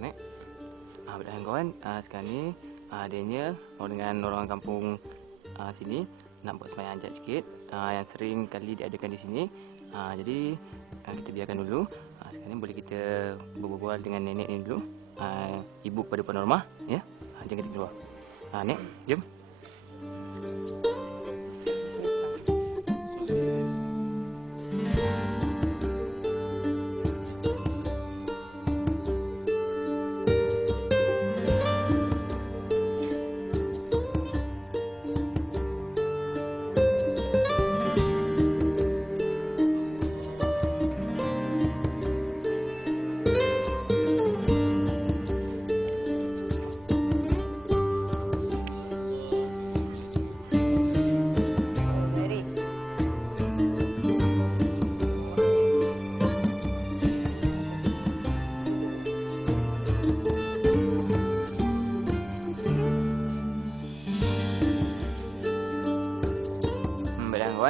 Nek. Baiklah kawan, sekarang ni adanya dengan orang kampung sini nak buat sembahyang hajat sikit yang sering kali diadakan di sini. Jadi kita biarkan dulu. Sekarang ni boleh kita berbual dengan nenek ni dulu. Ibu kepada Puan Norma, ya. Jangan kita keluar. Nek, jom.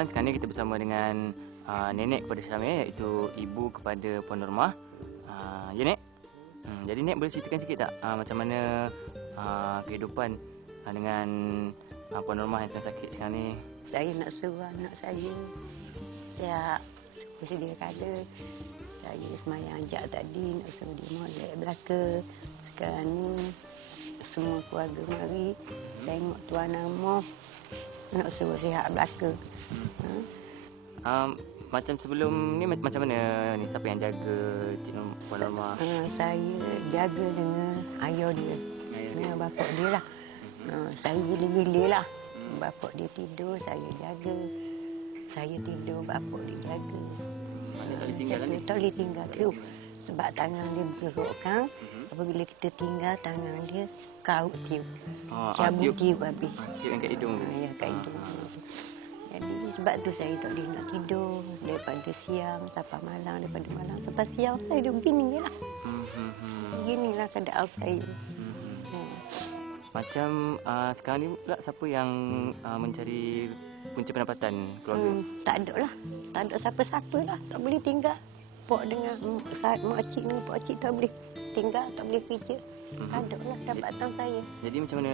Sekarang ni kita bersama dengan nenek kepada Syamil, iaitu ibu kepada Puan Norma. Ya, Nek? Jadi Nek boleh ceritakan sikit tak macam mana kehidupan dengan Puan Norma yang sedang sakit sekarang ni? Saya nak suruh anak saya siap sedia kala. Saya semayang hajat tadi nak suruh dia molek belaka. Sekarang ni semua keluarga mari tengok tuan Amah nak suruh sihat belaka. Macam sebelum ni macam mana ni, siapa yang jaga Cik Puan Norma? Saya jaga dengan ayah dia. Dengan bapak dia lah. Saya gila-gila lah. Bapak dia tidur, saya jaga. Saya tidur, bapak dia jaga. Tak boleh tinggal tu. Sebab tangan dia bergeruk kan. Apabila kita tinggal, tangan dia kaut tiup. Cabut tiup habis. Tiup yang kat hidung tu? Ya, kat hidung. Jadi sebab tu saya tak boleh nak tidur. Daripada siang sampai malam, daripada malam sampai siang saya duduk begini je lah. Beginilah keadaan saya. Macam sekarang ni pula siapa yang mencari punca pendapatan keluarga? Tak ada lah. Tak ada siapa-siapa lah. Tak boleh tinggal. Pok dengan makcik ni, pakcik tak boleh tinggal, tak boleh kerja. Ada lah dapatan saya. Jadi macam mana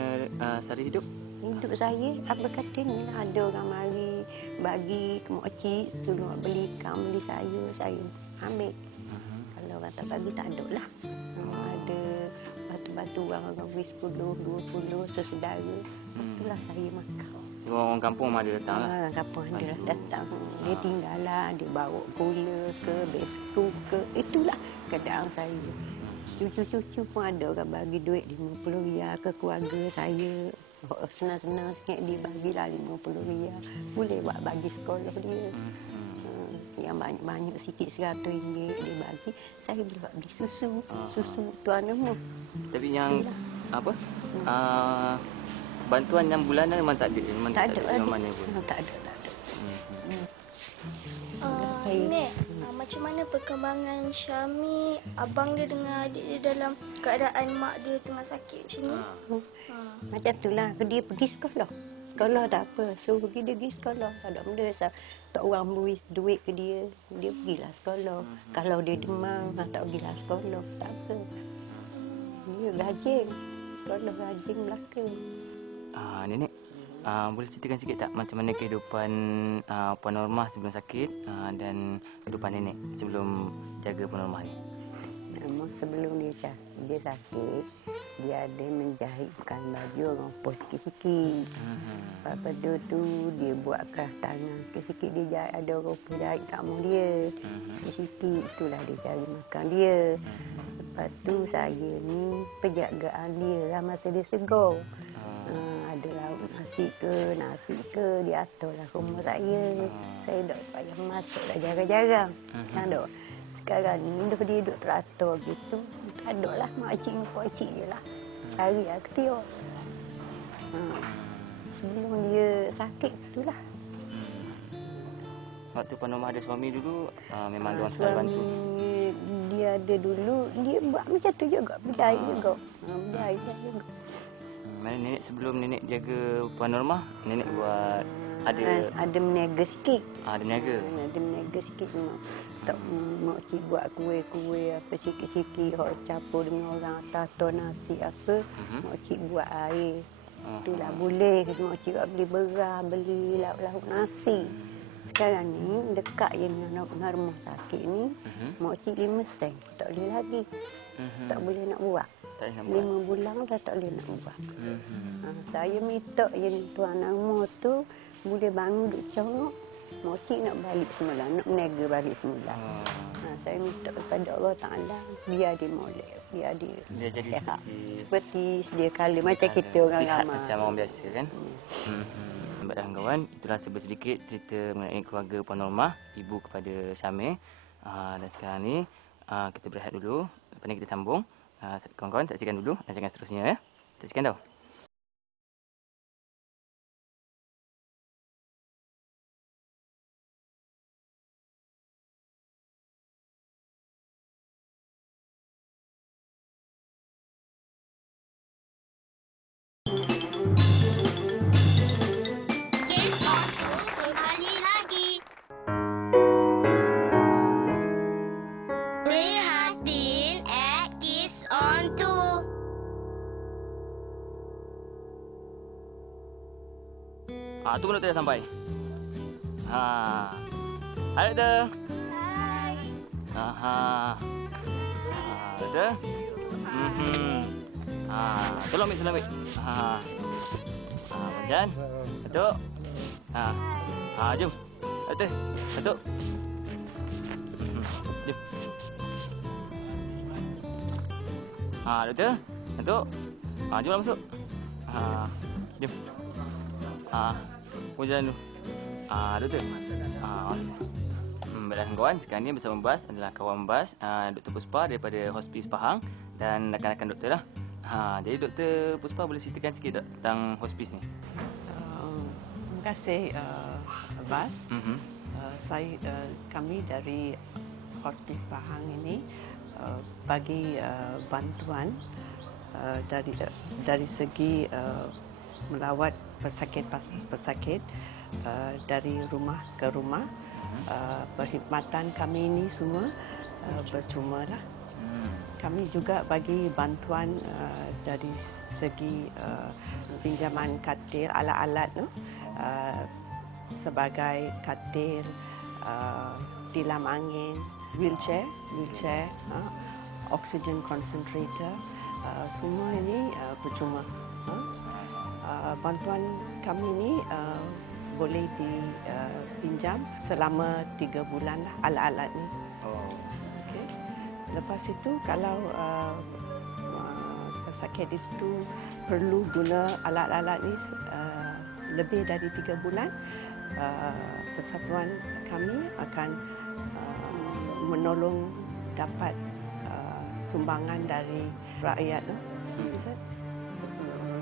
sehari hidup? Hidup saya, apa kata ni lah. Ada orang mari bagi ke makcik, suruh beli ikan, beli sayur, saya ambil. Kalau orang tak bagi, tak ada lah. Ada batu-batu orang beri 10, 20, sesedara. Itulah saya makan. Orang kampung ada datang lah? Orang kampung ada datang. Dia tinggal lah, dia bawa gula ke, biskut ke. Itulah keadaan saya. Cucu-cucu pun ada orang bagi duit RM50 ke keluarga saya. Senang-senang sikit dia bagilah RM50. Boleh buat bagi sekolah dia. Yang banyak-banyak sikit RM100 dia bagi. Saya boleh buat beli susu. Susu tuan Amah. Tapi yang apa? Bantuan yang bulanan memang tak ada. Memang tak ada. Mana pun. Tak ada. Nek, macam mana perkembangan Syami, abang dia dengan adik dia dalam keadaan mak dia tengah sakit macam ni? Macam itulah, dia pergi sekolah. Sekolah tak apa, suruh pergi dia pergi sekolah. Tak ada benda, tak orang beri duit ke dia, dia pergilah sekolah. Kalau dia demam, tak pergilah sekolah, tak apa. Dia rajin, sekolah rajin belaka. Nenek, boleh ceritakan sikit tak macam mana kehidupan Puan Norma sebelum sakit dan kehidupan nenek sebelum jaga Puan Norma ni? Memang sebelum dia sakit, dia ada menjahitkan baju orang pos sikit-sikit. Lepas tu dia buatkan tangan sikit-sikit, dia jahit, ada orang pun jahit kat muka dia. Sikit-sikit, itulah dia cari makan dia. Lepas tu saya ni penjagaan dia lah masa dia segar. Ada lauk nasi ke dia aturlah rumah saya. Saya tak payah masuk dah jarang-jarang. Ada. Sekarang ni dia duduk teratur gitu. Tak ada lah makcik je lah. Cari aktif. Sebelum dia sakit itulah. Waktu Puan Norma ada suami dulu, memang dia orang selalu bantu. Dia ada dulu, dia buat macam tu juga. Berjaya juga. Berjaya juga. Mana nenek sebelum nenek jaga Puan Norma, nenek buat ada meniaga sikit. Ada niaga. Ada meniaga sikit mak. Tak mak cik buat kuih-kuih apa sikit-sikit hok campur dengan orang atau nasi apa. Mak cik buat air. Itulah boleh mak cik buat beli beras, beli lauk-lauk nasi. Sekarang ni dekat je dengan rumah sakit ni, mak cik 5 sen. Tak boleh lagi. Tak boleh nak buat. 5 bulan dah tak boleh nak buat. Saya minta je ni tuan rumah tu boleh bangun duk congok. Mak cik nak balik semula, nak meniaga balik semula. Saya minta kepada Allah Ta'ala biar dia molek, biar dia jadi sihat. Seperti sedia kala macam kita orang sihat ramai. macam orang biasa kan. Baik dan kawan, itulah sedikit cerita mengenai keluarga Puan Normah, ibu kepada Syamil. Dan sekarang ni kita berehat dulu. Lepas ni kita sambung. Kawan-kawan saksikan dulu rancangan seterusnya ya. Saksikan tau. Kiss on tu kembali lagi. Prihatin at Kiss on tu. Tu pun doktor dah sampai. Hai doktor. Hai. Doktor. Tolong ambil, tolong ambil. Panjang. Datuk. Jom. Doktor. Datuk. Jom. Doktor. Datuk. Jomlah masuk. Jom. Pun jalan dulu. Doktor. Baiklah kawan, sekarang ni bersama Bas adalah kawan Bas, Dr. Puspa daripada Hospis Pahang dan rakan-rakan doktor lah. Jadi Dr. Puspa boleh ceritakan sikit tak tentang hospis ni? Terima kasih Bas. Kami dari Hospis Pahang ini bagi bantuan dari segi melawat pesakit dari rumah ke rumah. Perkhidmatan kami ini semua percuma lah. Kami juga bagi bantuan dari segi pinjaman katil, alat-alat sebagai katil, tilam angin, wheelchair, oxygen concentrator, semua ini percuma. Bantuan kami ini boleh dipinjam selama 3 bulan lah alat-alat ni. Okay. Lepas itu kalau pesakit itu perlu guna alat-alat ni lebih dari 3 bulan, persatuan kami akan menolong dapat sumbangan dari rakyat.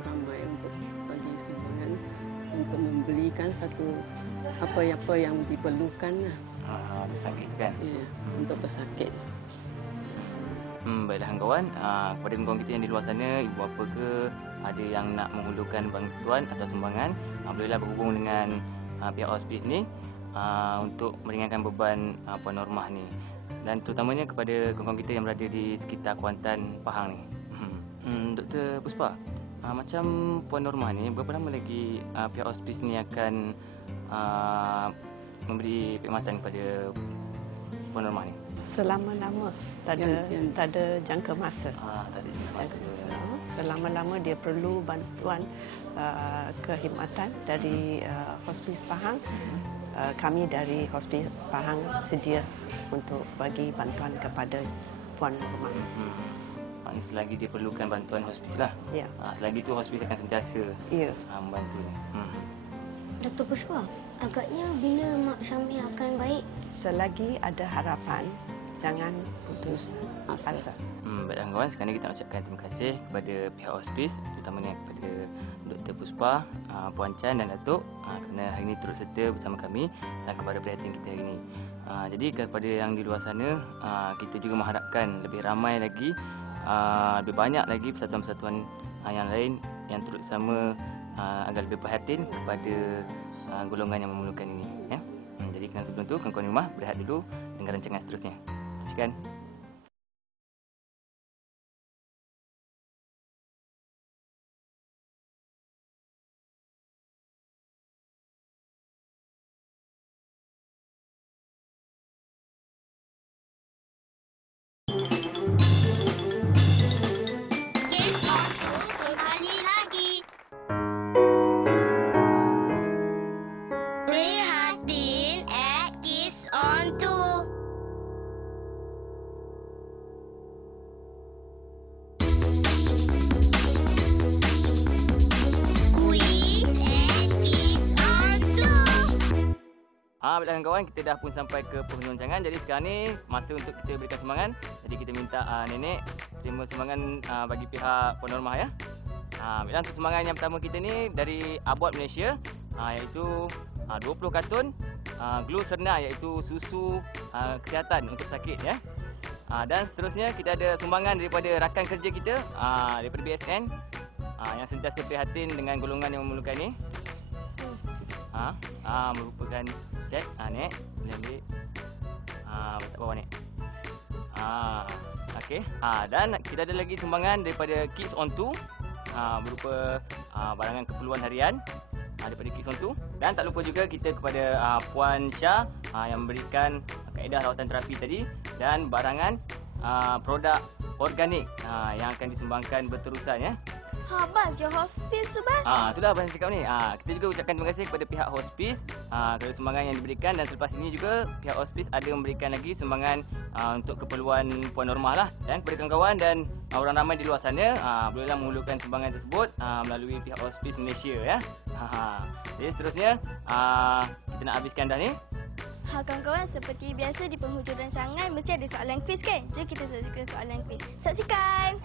Ramai untuk bagi sumbangan untuk membelikan satu apa yang diperlukan lah. Pesakit kan? Ya, untuk pesakit. Baiklah kawan, kepada kawan kita yang di luar sana, ibu bapa ke, ada yang nak menghulurkan bantuan atau sumbangan, bolehlah berhubung dengan pihak hospis ni untuk meringankan beban Puan Normah ni. Dan terutamanya kepada kawan-kawan kita yang berada di sekitar Kuantan, Pahang ni. Dr. Puspa, macam Puan Normah ni, berapa lama lagi pihak hospis ni akan memberi perkhidmatan kepada Puan Normah ni? Selama-lama, tak ada jangka masa. Selama-lama dia perlu bantuan kekhidmatan dari Hospis Pahang. Kami dari Hospis Pahang sedia untuk bagi bantuan kepada Puan Normah. Selagi dia perlukan bantuan hospis lah. Ya. Selagi itu hospis akan sentiasa membantu. Dr. Puspa, agaknya bila Mak Syamil akan baik? Selagi ada harapan, jangan putus asa. Baiklah kawan, sekarang ni kita nak ucapkan terima kasih kepada pihak hospis, terutamanya kepada Dr. Puspa, Puan Chan dan Datuk kerana hari ini turut serta bersama kami dan kepada perhatian kita hari ini. Jadi kepada yang di luar sana, kita juga mengharapkan lebih ramai lagi, lebih banyak lagi persatuan-persatuan yang lain yang turut sama agar lebih perhatian kepada golongan yang memerlukan ini. Ya. Jadi sebelum tu kawan-kawan rumah berehat dulu dengan rancangan seterusnya. Saksikan. Kembali lagi. Prihatin at Kids on 2. Quiz at Kids on 2. Baiklah kawan-kawan, kita dah pun sampai ke penghujung rancangan. Jadi sekarang ni masa untuk kita berikan sumbangan. Jadi kita minta nenek terima sumbangan bagi pihak Puan Normah ya. Baiklah, untuk sumbangan yang pertama kita ni dari Abbott Malaysia, iaitu 20 kartun Glu Serna, iaitu susu kesihatan untuk sakit ya. Dan seterusnya kita ada sumbangan daripada rakan kerja kita daripada BSN yang sentiasa prihatin dengan golongan yang memerlukan ni. Merupakan cek nek boleh ambil letak bawah nek. Okey. Dan kita ada lagi sumbangan daripada Kids on 2 berupa barangan keperluan harian daripada Kids on 2. Dan tak lupa juga kita kepada Puan Syah yang memberikan kaedah rawatan terapi tadi dan barangan produk organik yang akan disumbangkan berterusan ya. Bas, je hospice tu, Bas. Itulah Abang cakap ni. Kita juga ucapkan terima kasih kepada pihak hospice kerana sumbangan yang diberikan, dan selepas ini juga pihak hospice ada memberikan lagi sumbangan untuk keperluan Puan Normah lah. Dan kepada kawan-kawan dan orang ramai di luar sana, bolehlah menghulurkan sumbangan tersebut melalui pihak hospice Malaysia ya. Jadi seterusnya kita nak habiskan dah ni. Kawan-kawan, seperti biasa di penghujung rancangan mesti ada soalan kuis kan? Jom kita saksikan soalan kuis. Saksikan!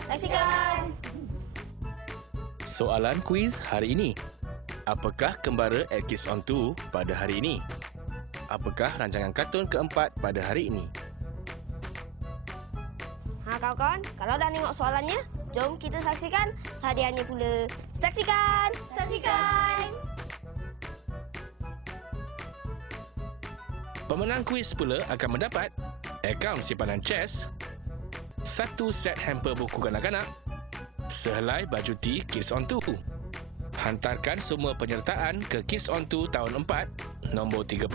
Soalan kuis hari ini. Apakah kembara at Kids on 2 pada hari ini? Apakah rancangan kartun keempat pada hari ini? Kawan-kawan, kalau dah tengok soalannya, jom kita saksikan hadiahnya pula. Saksikan! Pemenang kuis pula akan mendapat akaun simpanan chess, 1 set hamper buku kanak-kanak, sehelai baju T Kids on 2. Hantarkan semua penyertaan ke Kids on 2 tahun 4, nombor 31,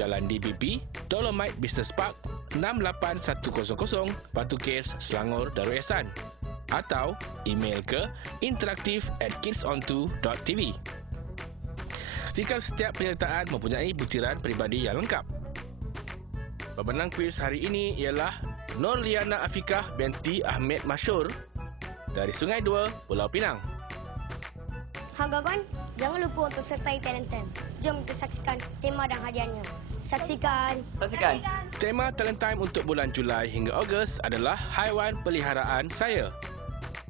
Jalan DBP, Dolomite Business Park, 68100, Batu Kes, Selangor, Darul Ehsan. Atau email ke interaktif@kidson2.tv. Pastikan setiap penyertaan mempunyai butiran peribadi yang lengkap. Pemenang kuis hari ini ialah Norliana Afikah binti Ahmed Masyur dari Sungai Dua, Pulau Pinang. Kawan-kawan, jangan lupa untuk sertai Talent Time. Jom kita saksikan tema dan hadiahnya. Saksikan! Tema Talent Time untuk bulan Julai hingga Ogos adalah haiwan peliharaan saya.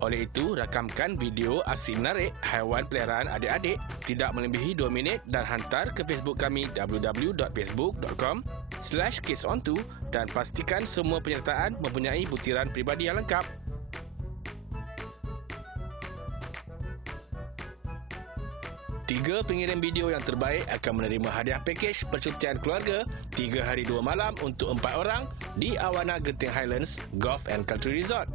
Oleh itu, rakamkan video aksi menarik haiwan peliharaan adik-adik tidak melebihi 2 minit dan hantar ke Facebook kami www.facebook.com/kidsonto dan pastikan semua penyertaan mempunyai butiran peribadi yang lengkap. Tiga pengirim video yang terbaik akan menerima hadiah pakej percutian keluarga 3 hari 2 malam untuk 4 orang di Awana Genting Highlands Golf and Country Resort.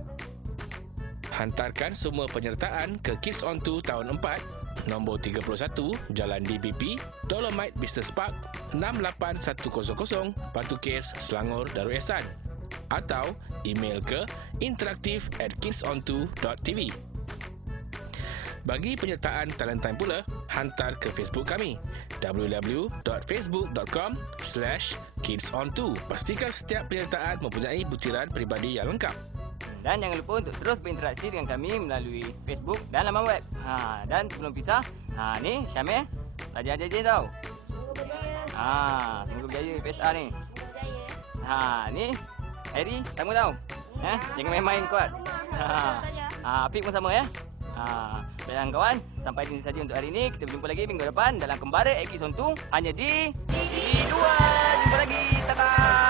Hantarkan semua penyertaan ke Kids on 2 tahun 4, nombor 31, Jalan DBP, Dolomite Business Park, 68100, Batu Kes, Selangor, Darul Ehsan. Atau email ke interaktif@kidson2.tv. Bagi penyertaan Talent Time pula, hantar ke Facebook kami www.facebook.com/kidson2. Pastikan setiap penyertaan mempunyai butiran peribadi yang lengkap. Dan jangan lupa untuk terus berinteraksi dengan kami melalui Facebook dan laman web. Dan sebelum pisah, ni Syamil belajar je tau. Semoga berjaya PSR ni. Ni Harry sama tau. Jangan main-main kuat. Afiq pun sama ya. Baiklah kawan, sampai di sini saja untuk hari ini. Kita berjumpa lagi minggu depan dalam Kembara Kids on 2 hanya di TV2. Jumpa lagi. Tata.